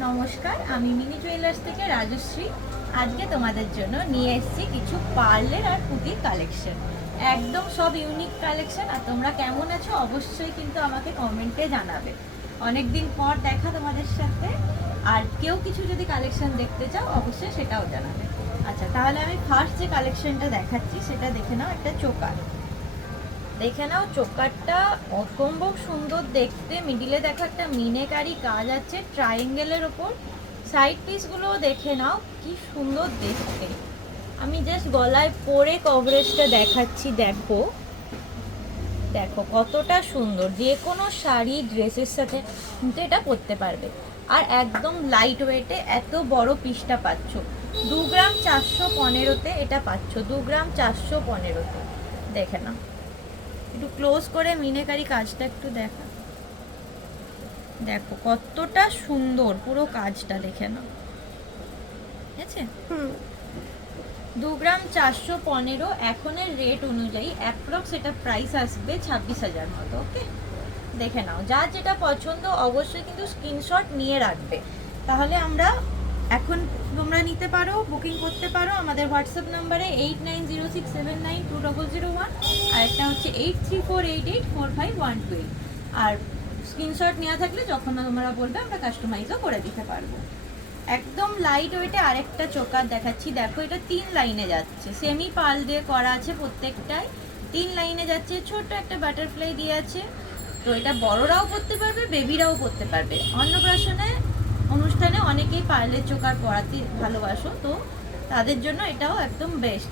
নমস্কার, আমি mini jewellers থেকে রাজশ্রী। আজকে তোমাদের জন্য নিয়ে এসেছি কিছু পার্লের আর পুঁতির কালেকশন। একদম সব ইউনিক কালেকশন। আর তোমরা কেমন আছো অবশ্যই কিন্তু আমাকে কমেন্টে জানাবে। অনেকদিন পর দেখা তোমাদের সাথে। আর কেউ কিছু যদি কালেকশন দেখতে চাও অবশ্যই সেটাও জানাবে। আচ্ছা, তাহলে আমি ফার্স্ট যে কালেকশনটা দেখাচ্ছি সেটা দেখে নাও। একটা চোকার দেখে নাও। চোকারটা অসম্ভব সুন্দর দেখতে। মিডিলে দেখো একটা মিনেকারি কাজ আছে ট্রায়াঙ্গেলের ওপর। সাইড পিসগুলোও দেখে নাও কি সুন্দর দেখতে। আমি জাস্ট গলায় পরে কভারেজটা দেখাচ্ছি। দেখো দেখো কতটা সুন্দর। যে কোনো শাড়ি ড্রেসের সাথে কিন্তু এটা পরতে পারবে। আর একদম লাইট ওয়েটে এত বড় পিসটা পাচ্ছ। 2 গ্রাম 415-তে এটা পাচ্ছ। 2 গ্রাম 415-তে দেখে নাও। একটু ক্লোজ করে মিনেকারি কাজটা একটু দেখা। দেখো কতটা সুন্দর পুরো কাজটা দেখে নাও। ঠিক আছে। 2 গ্রাম 415 এখনের রেট অনুযায়ী অ্যাপ্রক্স এটা প্রাইস আসবে 26,000 মতো। ওকে, দেখে নাও। যার যেটা পছন্দ অবশ্যই কিন্তু স্ক্রিনশট নিয়ে রাখবে। তাহলে আমরা এখন তোমরা নিতে পারো, বুকিং করতে পারো আমাদের হোয়াটসঅ্যাপ নাম্বারে 8906792001। আর একটা হচ্ছে 8348845128। আর স্ক্রিনশট নেওয়া থাকলে যখন তোমরা বলবে আমরা কাস্টমাইজও করে দিতে পারবো। একদম লাইট ওয়েটে আরেকটা চোকার দেখাচ্ছি। দেখো এটা 3 লাইনে যাচ্ছে। সেমি পাল দিয়ে করা আছে প্রত্যেকটাই। 3 লাইনে যাচ্ছে। ছোট একটা বাটারফ্লাই দিয়ে আছে। তো এটা বড়রাও পরতে পারবে, বেবিরাও পরতে পারবে। অন্নপ্রাশনে অনুষ্ঠানে অনেকেই পার্লের চোকার পরাতে ভালোবাসো, তো তাদের জন্য এটাও একদম বেস্ট।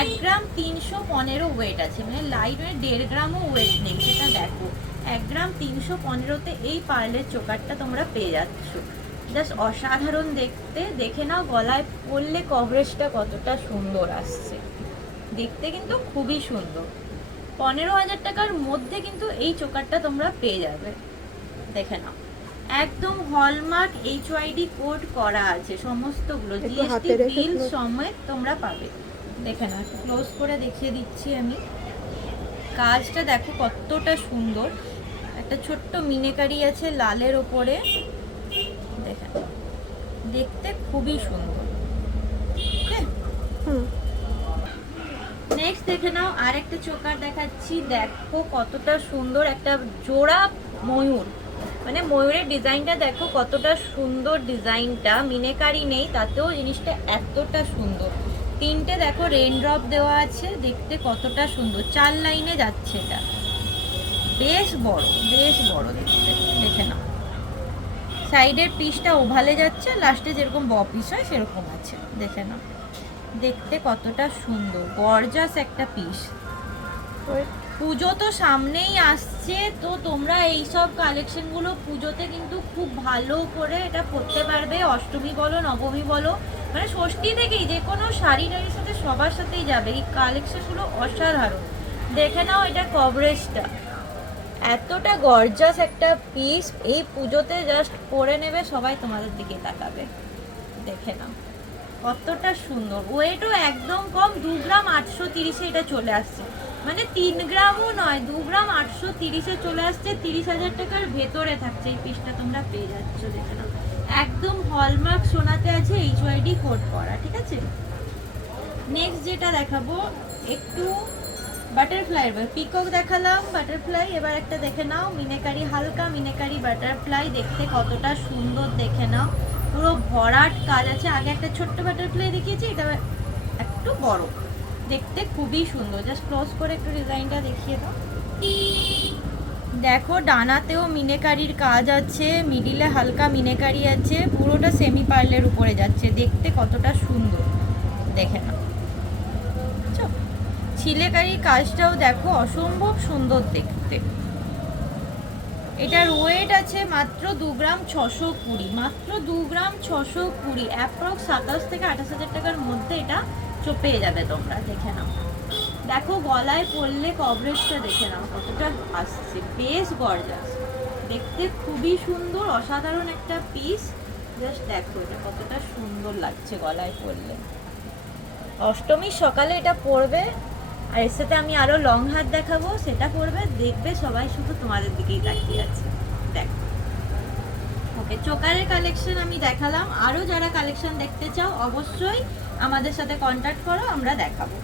1 গ্রাম 315 ওয়েট আছে, মানে লাইট ওয়েট। 1.5 গ্রামও ওয়েট নেই, সেটা দেখো। 1 গ্রাম 315-তে এই পার্লের চোকারটা তোমরা পেয়ে যাচ্ছ। জাস্ট অসাধারণ দেখতে। দেখে নাও গলায় পরলে কভারেজটা কতটা সুন্দর আসছে দেখতে, কিন্তু খুবই সুন্দর। 15,000 টাকার মধ্যে কিন্তু এই চোকারটা তোমরা পেয়ে যাবে। দেখে নাও একদম হলমার্ক HYD কোড করা আছে সমস্তগুলো। জিএসটি বিল সমেত তোমরা পাবে। দেখে নাও, একটু ক্লোজ করে দেখিয়ে দিচ্ছি আমি। কাজটা দেখো কতটা সুন্দর। একটা ছোট্ট মিনেকারি আছে লালের ওপরে। দেখে নাও, দেখতে খুবই সুন্দর। নেক্সট দেখে নাও আরেকটা চোকার দেখাচ্ছি। দেখো কতটা সুন্দর একটা জোড়া ময়ূর, মানে ময়ূরের ডিজাইনটা দেখো কতটা সুন্দর। ডিজাইনটা মিনেকারি নেই, তাতেও জিনিসটা এতটা সুন্দর। 3টে দেখো রেইনড্রপ দেওয়া আছে, দেখতে কতটা সুন্দর। 4 লাইনে যাচ্ছে এটা। বেশ বড়, বেশ বড় দেখতে। দেখে নাও সাইডের পিসটা ওভালে যাচ্ছে, লাস্টে যেরকম পিস হয় সেরকম আছে। দেখে নাও দেখতে কতটা সুন্দর, গর্জাস একটা পিস। পুজো তো সামনেই আসছে, তো তোমরা এইসব কালেকশনগুলো পুজোতে কিন্তু খুব ভালো করে এটা পরতে পারবে। অষ্টমী বলো, নবমী বলো, মানে ষষ্ঠী থেকেই যে কোনো শাড়ি টাড়ির সাথে সবার সাথেই যাবে। এই কালেকশনগুলো অসাধারণ। দেখে নাও এটা কভারেজটা, এতটা গর্জাস একটা পিস। এই পুজোতে জাস্ট পরে নেবে, সবাই তোমাদের দিকে তাকাবে। দেখে নাও কতটা সুন্দর। ওয়েটও একদম কম। 2 গ্রাম 830-এ এটা চলে আসছে, মানে 3 গ্রামও নয়, 2 গ্রাম 830-এ চলে আসছে। 30,000 টাকার ভেতরে থাকছে এই পিসটা, তোমরা পেয়ে যাচ্ছ। দেখে নাও একদম হলমার্ক সোনাতে আছে HYD কোড করা। ঠিক আছে। নেক্সট যেটা দেখাবো একটু বাটারফ্লাই, পিকক দেখালাম, বাটারফ্লাই। এবার একটা দেখে নাও মিনেকারি, হালকা মিনেকারি বাটারফ্লাই। দেখতে কতটা সুন্দর দেখে নাও, পুরো ভরাট কাজ আছে। আগে একটা ছোট্ট বাটারফ্লাই দেখিয়েছি, এটা একটু বড়। দেখতে খুবই সুন্দর। জাস্ট ক্লোজ করে একটু ডিজাইনটা দেখিয়ে দাও। দেখো ডানাতেও মিনেকারির কাজ আছে, মিডিলে হালকা মিনেকারি আছে, পুরোটা সেমি পার্লের উপরে যাচ্ছে। দেখতে কতটা সুন্দর দেখে নাও। ছিলেকারির কাজটাও দেখো অসম্ভব সুন্দর দেখতে। এটার ওয়েট আছে মাত্র 2 গ্রাম 620, মাত্র 2 গ্রাম 620। অ্যাপ্রক্স 27 থেকে 28,000 টাকার মধ্যে এটা পেয়ে যাবে তোমরা। দেখে নাও দেখো গলায় পরলে কভারেজটা দেখে নাও কতটা আসছে। বেশ গর্জাস দেখতে, খুবই সুন্দর, অসাধারণ একটা পিস। জাস্ট দেখো এটা কতটা সুন্দর লাগছে গলায় পরলে। অষ্টমীর সকালে এটা পরবে, আর এর সাথে আমি আরো লং হাত দেখাবো, সেটা পরবে, দেখবে সবাই শুধু তোমাদের দিকেই তাকিয়ে আছে। দেখো ওকে, চোকারের কালেকশন আমি দেখালাম। আরও যারা কালেকশন দেখতে চাও অবশ্যই আমাদের সাথে কন্ট্যাক্ট করো, আমরা দেখাবো।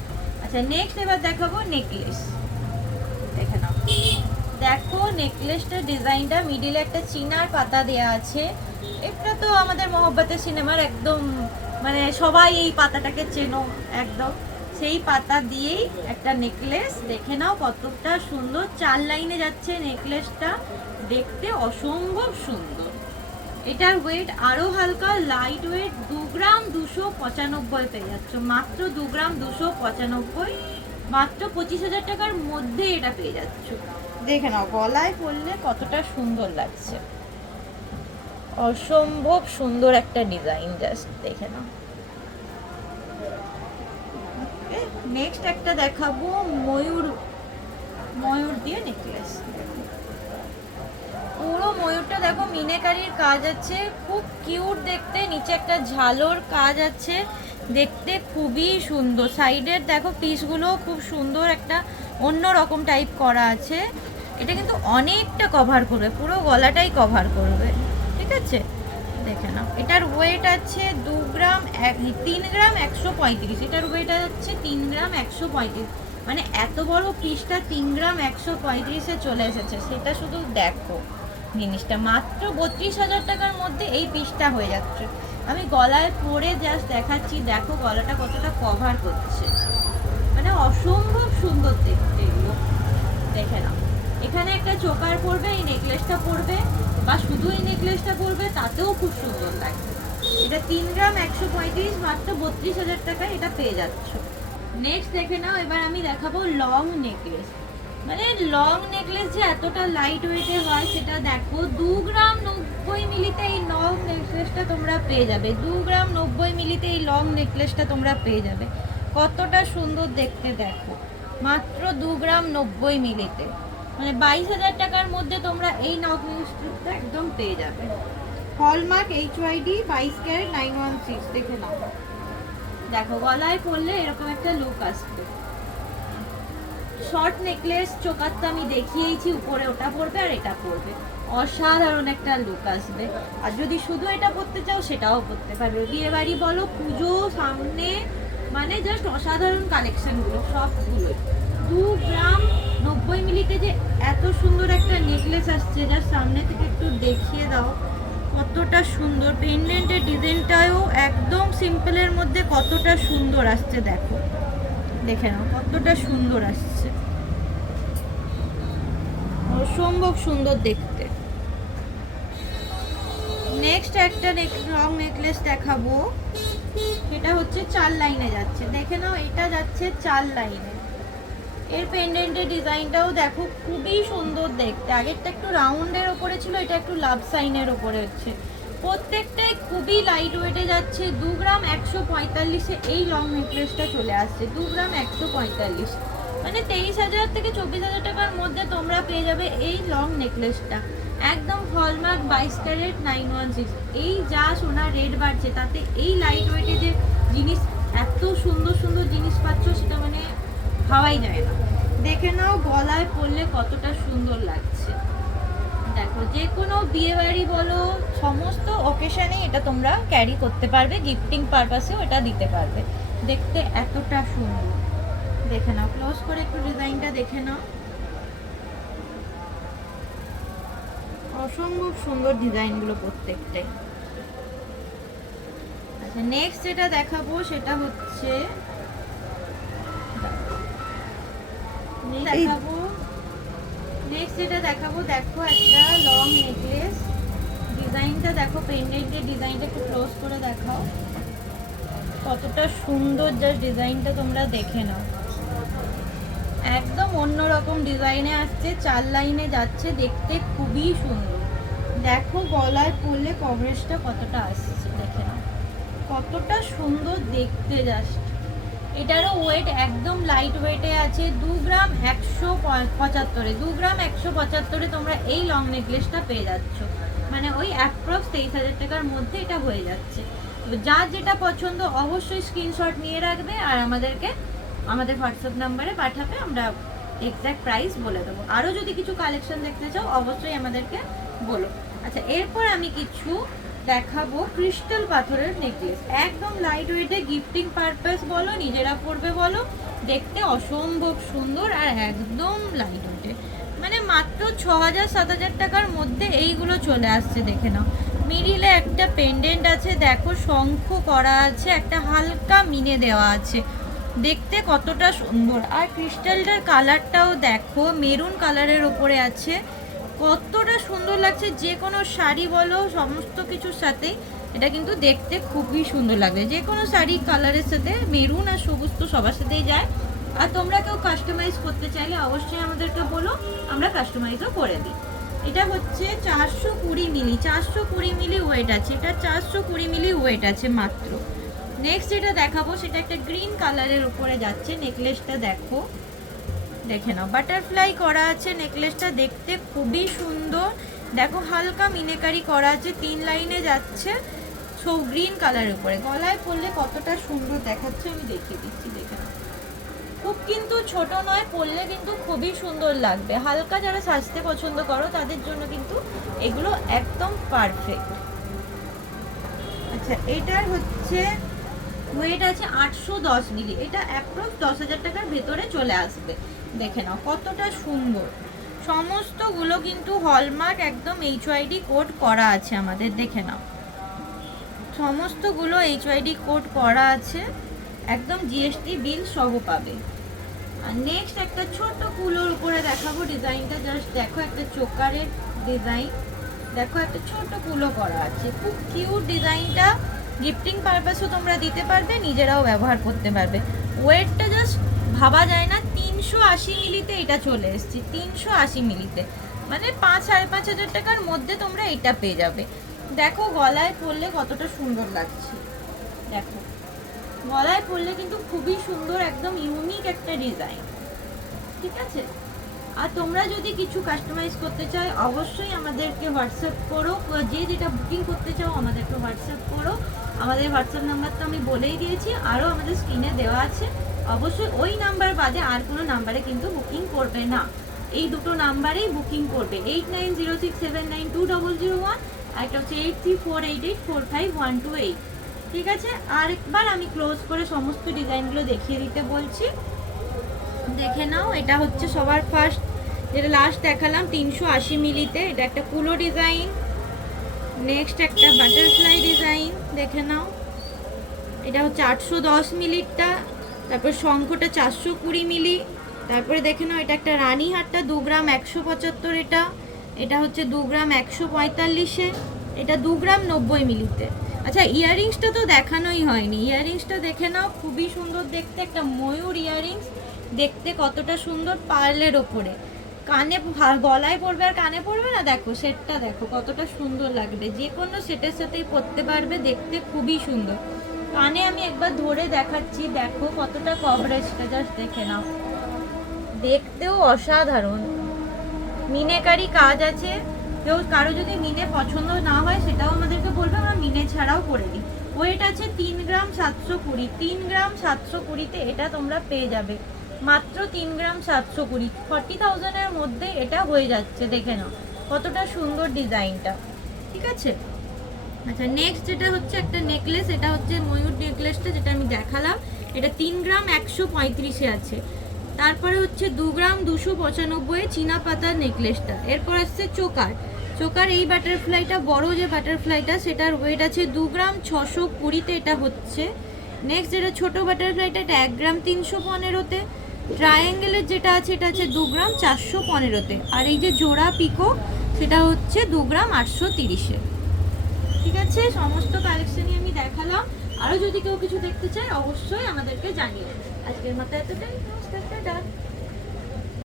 আচ্ছা, নেক্সট এবার দেখাবো নেকলেস। দেখে নাও, দেখো নেকলেসটার ডিজাইনটা, মিডিলে একটা চিনার পাতা দেয়া আছে। এটা তো আমাদের মহব্বতের সিনেমার একদম, মানে সবাই এই পাতাটাকে চেনো একদম, সেই পাতা দিয়েই একটা নেকলেস। দেখে নাও কতটা সুন্দর, 4 লাইনে যাচ্ছে নেকলেসটা, দেখতে অসম্ভব সুন্দর। এটার ওয়েট আরো হালকা, লাইট ওয়েট, 2 গ্রাম 295 পেয়ে যাচ্ছ, মাত্র 2 গ্রাম 295, মাত্র 25,000 টাকার মধ্যে এটা পেয়ে যাচ্ছ। দেখে নাও গলায় পরলে কতটা সুন্দর লাগছে, অসম্ভব সুন্দর একটা ডিজাইন, জাস্ট দেখে নাও। নেক্সট একটা দেখাবো ময়ূর, ময়ূর দিয়ে নেকলেস। পুরো ময়ূরটা দেখো মিনাকারির কাজ আছে, খুব কিউট দেখতে, নিচে একটা ঝালোর কাজ আছে, দেখতে খুবই সুন্দর। সাইডের দেখো পিসগুলো খুব সুন্দর, একটা অন্য রকম টাইপ করা আছে। এটা কিন্তু অনেকটা কভার করবে, পুরো গলাটাই কভার করবে, ঠিক আছে। দেখে নাও, এটার ওয়েট আছে 2 গ্রাম 3 গ্রাম 135, এটার ওয়েট আছে 3 গ্রাম 135, মানে এত বড় পিসটা 3 গ্রাম 135-এ চলে এসেছে। সেটা শুধু দেখো জিনিসটা, মাত্র 32,000 টাকার মধ্যে এই পিসটা হয়ে যাচ্ছে। আমি গলায় পরে জাস্ট দেখাচ্ছি, দেখো গলাটা কতটা কভার করছে, মানে অসম্ভব সুন্দর দেখতে এগুলো। দেখে নাও, এখানে একটা চোকার পরবে, এই নেকলেসটা পরবে, বা শুধু এই নেকলেসটা পরবে, তাতেও খুব সুন্দর লাগবে। এটা 3 গ্রাম 135, মাত্র 32,000 টাকায় এটা পেয়ে যাচ্ছ। নেক্সট দেখে নাও, এবার আমি দেখাবো লং নেকলেস। মানে লং নেকলেস যে এতটা লাইট ওয়েটে হয় সেটা দেখো, 2 গ্রাম 90 মিলিতে এই লং নেকলেসটা তোমরা পেয়ে যাবে। 2 গ্রাম 90 মিলিতে এই লং নেকলেসটা তোমরা পেয়ে যাবে, কতটা সুন্দর দেখতে দেখো, মাত্র 2 গ্রাম 90 মিলিতে, মানে 22,000 টাকার মধ্যে তোমরা এই নেকলেসটা একদম পেয়ে যাবে। Hallmark HYD 22 carat 916। দেখে নাও, দেখো গলায় পরলে এরকম একটা লুক আসবে। শর্ট নেকলেস চোকার তো আমি দেখিয়েছি, উপরে ওটা পরবে আর এটা পরবে, অসাধারণ একটা লুক আসবে। আর যদি শুধু এটা পরতে চাও সেটাও পরতে পারবে, বিয়ে বাড়ি বলো, পুজো সামনে, মানে জাস্ট অসাধারণ কালেকশনগুলো সবগুলোই। 2 গ্রাম 90 মিলিতে যে এত সুন্দর একটা নেকলেস আসছে, যার সামনে থেকে একটু দেখিয়ে দাও কতটা সুন্দর। পেন্ডেন্টের ডিজাইনটাও একদম সিম্পলের মধ্যে কতটা সুন্দর আসছে, দেখো দেখে নাও কতটা সুন্দর আসছে, অসম্ভব সুন্দর দেখতে। নেক্সট একটা লং নেকলেস দেখাবো, সেটা হচ্ছে 4 লাইনে যাচ্ছে। দেখে নাও, এটা যাচ্ছে 4 লাইনে। এর পেন্ডেন্টের ডিজাইনটাও দেখো খুবই সুন্দর দেখতে, আগেরটা একটু রাউন্ডের ওপরে ছিল, এটা একটু লাভ সাইনের ওপরে হচ্ছে। প্রত্যেকটাই খুবই লাইট ওয়েটে যাচ্ছে। 2 গ্রাম 145-এ এই লং নেকলেসটা চলে আসছে, 2 গ্রাম 145, মানে 23,000 থেকে 24,000 টাকার মধ্যে তোমরা পেয়ে যাবে এই লং নেকলেসটা, একদম হলমার্ক 22 ক্যারেট 916। এই যা সোনার রেট বাড়ছে, তাতে এই লাইট ওয়েটে যে জিনিস, এত সুন্দর সুন্দর জিনিস পাচ্ছ, সেটা মানে ভাবাই যায় না। দেখে নাও গলায় পরলে কতটা সুন্দর লাগছে, দেখো যে কোনো বিয়ে বাড়ি বলো, সমস্ত অকেশনে এটা তোমরা ক্যারি করতে পারবে, গিফটিং পারপাসেও এটা দিতে পারবে, দেখতে এতটা সুন্দর। দেখে নাও, ক্লোজ করে একটু ডিজাইনটা দেখে নাও, অসম্ভব সুন্দর ডিজাইনগুলো প্রত্যেকটাই। আচ্ছা, নেক্সট যেটা দেখাবো সেটা হচ্ছে নেক্সট যেটা দেখাবো, দেখো একটা লং নেকলেস, ডিজাইনটা দেখো, পেন্ডেন্টের ডিজাইনটা একটু ক্লোজ করে দেখাও, কতটা সুন্দর, জাস্ট ডিজাইনটা তোমরা দেখে নাও, একদম অন্যরকম ডিজাইনে আসছে, 4 লাইনে যাচ্ছে, দেখতে খুবই সুন্দর। দেখো গলায় পরলে কভারেজটা কতটা আসছে, দেখে নাও কতটা সুন্দর দেখতে, জাস্ট। এটারও ওয়েট একদম লাইট ওয়েটে আছে, 2 গ্রাম 175-এ, 2 গ্রাম 175-এ তোমরা এই লং নেকলেসটা পেয়ে যাচ্ছ, মানে ওই অ্যাপ্রক্স 23,000 টাকার মধ্যে এটা হয়ে যাচ্ছে। যার যেটা পছন্দ অবশ্যই স্ক্রিনশট নিয়ে রাখবে আর আমাদের হোয়াটসঅ্যাপ নাম্বারে পাঠাবে, আমরা এক্স্যাক্ট প্রাইস বলে দেবো। আরও যদি কিছু কালেকশন দেখতে চাও অবশ্যই আমাদেরকে বলো। আচ্ছা, এরপর আমি কিছু দেখাবো ক্রিস্টাল পাথরের নেকলেস, একদম লাইট ওয়েটে, গিফটিং পারপাস বলো, নিজেরা পরবে বলো, দেখতে অসম্ভব সুন্দর আর একদম লাইট ওয়েটে। মানে মাত্র 6,000-7,000 টাকার মধ্যে এইগুলো চলে আসছে, দেখে নাও। মিডিলে একটা পেন্ডেন্ট আছে, দেখো শঙ্খ করা আছে, একটা হালকা মিনে দেওয়া আছে, দেখতে কতটা সুন্দর। আর ক্রিস্টালটার কালারটাও দেখো, মেরুন কালারের ওপরে আছে, কতটা সুন্দর লাগছে। যে কোনো শাড়ি বলো, সমস্ত কিছুর সাথে এটা কিন্তু দেখতে খুবই সুন্দর লাগবে। যে কোনো শাড়ি কালারের সাথে মেরুন আর সবুজ তো সবার সাথেই যায়। আর তোমরা কেউ কাস্টমাইজ করতে চাইলে অবশ্যই আমাদেরকে বলো, আমরা কাস্টমাইজও করে দিই। এটা হচ্ছে 420 মিলি, 420 মিলি ওয়েট আছে, এটা 420 মিলি ওয়েট আছে মাত্র। নেক্সট যেটা দেখাবো সেটা একটা গ্রিন কালারের উপরে যাচ্ছে, নেকলেসটা দেখো, দেখে নাও, বাটারফ্লাই করা আছে, নেকলেসটা দেখতে খুবই সুন্দর। দেখো হালকা মিনেকারি করা আছে, 3 লাইনে যাচ্ছে, সব গ্রিন কালারের উপরে। গলায় পরলে কতটা সুন্দর দেখাচ্ছে আমি দেখিয়ে দিচ্ছি, দেখে নাও। খুব কিন্তু ছোট নয়, পরলে কিন্তু খুবই সুন্দর লাগবে। হালকা যারা সাজতে পছন্দ করো তাদের জন্য কিন্তু এগুলো একদম পারফেক্ট। আচ্ছা, এটার হচ্ছে ওয়েট আছে 810 মিলি, এটা অ্যাপ্রক্স 10,000 টাকার ভেতরে চলে আসবে। দেখে নাও কতটা সুন্দর, সমস্তগুলো কিন্তু হলমার্ক একদম HYD কোড করা আছে আমাদের, দেখে নাও সমস্তগুলো HYD কোড করা আছে, একদম GST বিল সহ পাবে। আর নেক্সট একটা ছোট কুলোর উপরে দেখাবো ডিজাইনটা, জাস্ট দেখো, একটা চোকারের ডিজাইন, দেখো একটা ছোট কুলো করা আছে, খুব কিউট ডিজাইনটা। গিফটিং পারপাসও তোমরা দিতে পারবে, নিজেরাও ব্যবহার করতে পারবে। ওয়েটটা জাস্ট ভাবা যায় না, 380 মিলিতে এটা চলে এসেছে, 380 মিলিতে, মানে 5,000-5,500 টাকার মধ্যে তোমরা এটা পেয়ে যাবে। দেখো গলায় পরলে কতটা সুন্দর লাগছে, দেখো গলায় পরলে কিন্তু খুবই সুন্দর, একদম ইউনিক একটা ডিজাইন, ঠিক আছে। আর তোমরা যদি কিছু কাস্টমাইজ করতে চাও অবশ্যই আমাদেরকে হোয়াটসঅ্যাপ করো, যে যেটা বুকিং করতে চাও আমাদেরকে হোয়াটসঅ্যাপ করো। আমাদের হোয়াটসঅ্যাপ নাম্বার তো আমি বলেই দিয়েছি, আরও আমাদের স্ক্রিনে দেওয়া আছে। অবশ্যই ওই নাম্বার বাদে আর কোনো নাম্বারে কিন্তু বুকিং করবে না, এই দুটো নাম্বারেই বুকিং করবে, 8906792001, আর একটা হচ্ছে 8348845128। ঠিক আছে, আরেকবার আমি ক্লোজ করে সমস্ত ডিজাইনগুলো দেখিয়ে দিতে বলছি, দেখে নাও। এটা হচ্ছে সবার ফার্স্ট, যেটা লাস্ট দেখালাম 380 মিলিতে, এটা একটা কুলো ডিজাইন। নেক্সট একটা বাটারফ্লাই ডিজাইন, দেখে নাও, এটা হচ্ছে 810 মিলিটা। তারপর শঙ্খটা 420 মিলি। তারপরে দেখে নাও, এটা একটা রানী হারটা 2 গ্রাম 175, এটা হচ্ছে 2 গ্রাম 145-এ, এটা 2 গ্রাম 90 মিলিতে। আচ্ছা, ইয়াররিংসটা তো দেখানোই হয়নি, ইয়াররিংসটা দেখে নাও, খুবই সুন্দর দেখতে, একটা ময়ূর ইয়াররিংস, দেখতে কতটা সুন্দর, পার্লের ওপরে, কানে গলায় পরবে আর কানে পরবে না, দেখো সেটটা দেখো কতটা সুন্দর লাগবে, যে কোনো সেটের সাথেই পরতে পারবে, দেখতে খুবই সুন্দর। কানে আমি একবার ধরে দেখাচ্ছি, দেখো কতটা কভারেজটা, জাস্ট দেখে নাও, দেখতেও অসাধারণ, মিনেকারি কাজ আছে। কেউ কারো যদি মিনে পছন্দ না হয় সেটাও আমাদেরকে বলবে, আমরা মিনে ছাড়াও করে দিই। ওয়েট আছে 3 গ্রাম 720, 3 গ্রাম 720-তে এটা তোমরা পেয়ে যাবে মাত্র 3 গ্রাম 720, 40,000-এর মধ্যে এটা হয়ে যাচ্ছে। দেখে নাও কতটা সুন্দর ডিজাইনটা, ঠিক আছে। আচ্ছা, নেক্সট যেটা হচ্ছে একটা নেকলেস, এটা হচ্ছে ময়ূর নেকলেসটা যেটা আমি দেখালাম, এটা 3 গ্রাম 135-এ আছে। তারপরে হচ্ছে 2 গ্রাম 295 চীনা পাতার নেকলেসটা। এরপর আসছে চোকার, চোকার এই বাটারফ্লাইটা, বড় যে বাটারফ্লাইটা, সেটার ওয়েট আছে 2 গ্রাম 620-তে এটা হচ্ছে। নেক্সট যেটা ছোট বাটারফ্লাইটা, এটা 1 গ্রাম 315-তে। ট্রায়াঙ্গেলের যেটা আছে এটা আছে 2 গ্রাম 415-তে। আর এই যে জোড়া পিকো সেটা হচ্ছে 2 গ্রাম 830-এ। ঠিক আছে, সমস্ত কালেকশনই আমি দেখালাম। আরও যদি কেউ কিছু দেখতে চায় অবশ্যই আমাদেরকে জানিয়ে দেবে। আজকের মতো এতটাই, নমস্কার, টাটা।